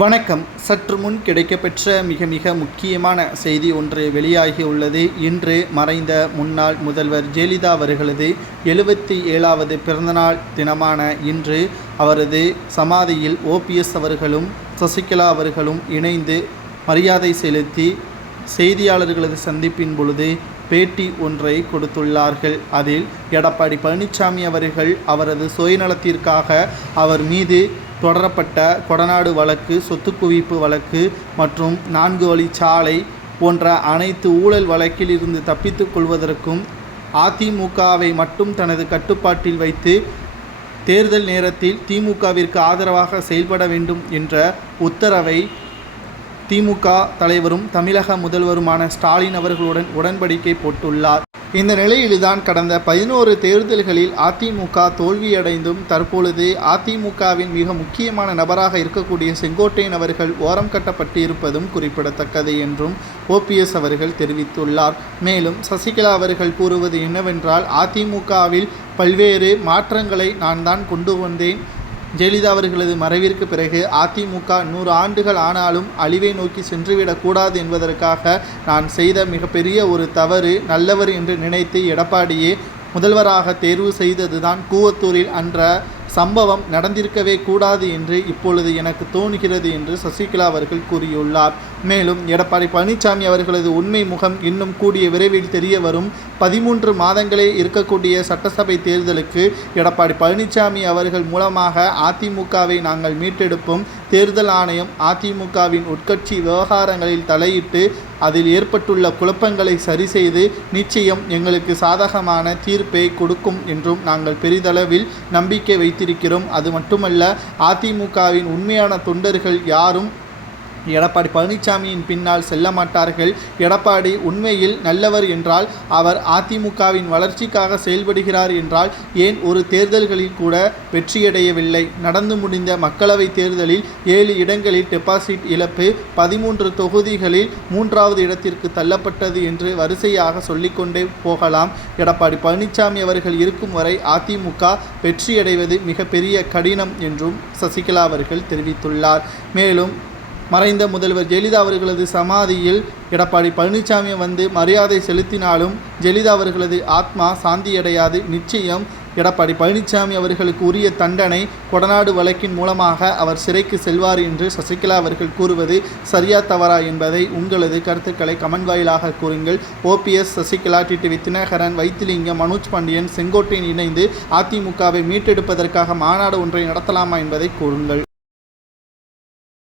வணக்கம். சற்று முன் கிடைக்கப்பெற்ற மிக மிக முக்கியமான செய்தி ஒன்று வெளியாகியுள்ளது இன்று மறைந்த முன்னாள் முதல்வர் ஜெயலலிதா அவர்களது எழுபத்தி ஏழாவது பிறந்தநாள் தினமான இன்று அவரது சமாதியில் ஓபிஎஸ் அவர்களும் சசிகலா அவர்களும் இணைந்து மரியாதை செலுத்தி செய்தியாளர்களது சந்திப்பின் பொழுது பேட்டி ஒன்றை கொடுத்துள்ளார்கள். அதில் எடப்பாடி பழனிசாமி அவர்கள் அவரது சுயநலத்திற்காக அவர் மீது தொடரப்பட்ட கொடநாடு வழக்கு சொத்து குவிப்பு வழக்கு மற்றும் நான்கு சாலை போன்ற அனைத்து ஊழல் வழக்கில் இருந்து தப்பித்துக் கொள்வதற்கும் அதிமுகவை மட்டும் தனது கட்டுப்பாட்டில் வைத்து தேர்தல் நேரத்தில் திமுகவிற்கு ஆதரவாக செயல்பட வேண்டும் என்ற உத்தரவை திமுக தலைவரும் தமிழக முதல்வருமான ஸ்டாலின் அவர்களுடன் உடன்படிக்கை போட்டுள்ளார். இந்த நிலையில்தான் கடந்த பதினோரு தேர்தல்களில் அதிமுக தோல்வியடைந்தும் தற்பொழுது அதிமுகவின் மிக முக்கியமான நபராக இருக்கக்கூடிய செங்கோட்டையன் அவர்கள் ஓரம் கட்டப்பட்டு இருப்பதும் குறிப்பிடத்தக்கது என்றும் ஓபிஎஸ் அவர்கள் தெரிவித்துள்ளார். மேலும் சசிகலா அவர்கள் கூறுவது என்னவென்றால் அதிமுகவில் பல்வேறு மாற்றங்களை நான் தான் கொண்டு வந்தேன். ஜெயலலிதா அவர்களது மறைவிற்கு பிறகு அதிமுக நூறு ஆண்டுகள் ஆனாலும் அழிவை நோக்கி சென்றுவிடக்கூடாது என்பதற்காக நான் செய்த மிகப்பெரிய ஒரு தவறு நல்லவர் என்று நினைத்து எடப்பாடியே முதல்வராக தேர்வு செய்ததுதான் கூவத்தூரில் அன்ற சம்பவம் நடந்திருக்கவே கூடாது என்று இப்பொழுது எனக்கு தோணுகிறது என்று சசிகலா அவர்கள் கூறியுள்ளார். மேலும் எடப்பாடி பழனிசாமி அவர்களது உண்மை முகம் இன்னும் கூடிய விரைவில் தெரிய வரும். பதிமூன்று மாதங்களே இருக்கக்கூடிய சட்டசபை தேர்தலுக்கு எடப்பாடி பழனிசாமி அவர்கள் மூலமாக அதிமுகவை நாங்கள் மீட்டெடுப்போம். தேர்தல் ஆணையம் அதிமுகவின் உட்கட்சி விவகாரங்களில் தலையிட்டு அதில் ஏற்பட்டுள்ள குழப்பங்களை சரி செய்து நிச்சயம் எங்களுக்கு சாதகமான தீர்ப்பை கொடுக்கும் என்றும் நாங்கள் பெரிதளவில் நம்பிக்கை வைத்திருக்கிறோம். அது மட்டுமல்ல அதிமுகவின் உண்மையான தொண்டர்கள் யாரும் எடப்பாடி பழனிசாமியின் பின்னால் செல்ல மாட்டார்கள். எடப்பாடி உண்மையில் நல்லவர் என்றால் அவர் அதிமுகவின் வளர்ச்சிக்காக செயல்படுகிறார் என்றால் ஏன் ஒரு தேர்தல்களில் கூட வெற்றியடையவில்லை? நடந்து முடிந்த மக்களவை தேர்தலில் ஏழு இடங்களில் டெபாசிட் இழப்பு பதிமூன்று தொகுதிகளில் மூன்றாவது இடத்திற்கு தள்ளப்பட்டது என்று வரிசையாக சொல்லிக்கொண்டே போகலாம். எடப்பாடி பழனிசாமி அவர்கள் இருக்கும் வரை அதிமுக வெற்றியடைவது மிகப்பெரிய கடினம் என்றும் சசிகலா அவர்கள் தெரிவித்துள்ளார். மேலும் மறைந்த முதல்வர் ஜெயலலிதா அவர்களது சமாதியில் எடப்பாடி பழனிசாமி வந்து மரியாதை செலுத்தினாலும் ஜெயலலிதா அவர்களது ஆத்மா சாந்தியடையாது. நிச்சயம் எடப்பாடி பழனிசாமி அவர்களுக்கு உரிய தண்டனை கொடநாடு வழக்கின் மூலமாக அவர் சிறைக்கு செல்வார் என்று சசிகலா அவர்கள் கூறுவது சரியா தவறா என்பதை உங்களது கருத்துக்களை கமெண்ட் வாயிலாக கூறுங்கள். ஓபிஎஸ் சசிகலா டிடிவி தினகரன் வைத்திலிங்கம் மனோஜ் பாண்டியன் செங்கோட்டையன் இணைந்து அதிமுகவை மீட்டெடுப்பதற்காக மாநாடு ஒன்றை நடத்தலாமா என்பதை கூறுங்கள்.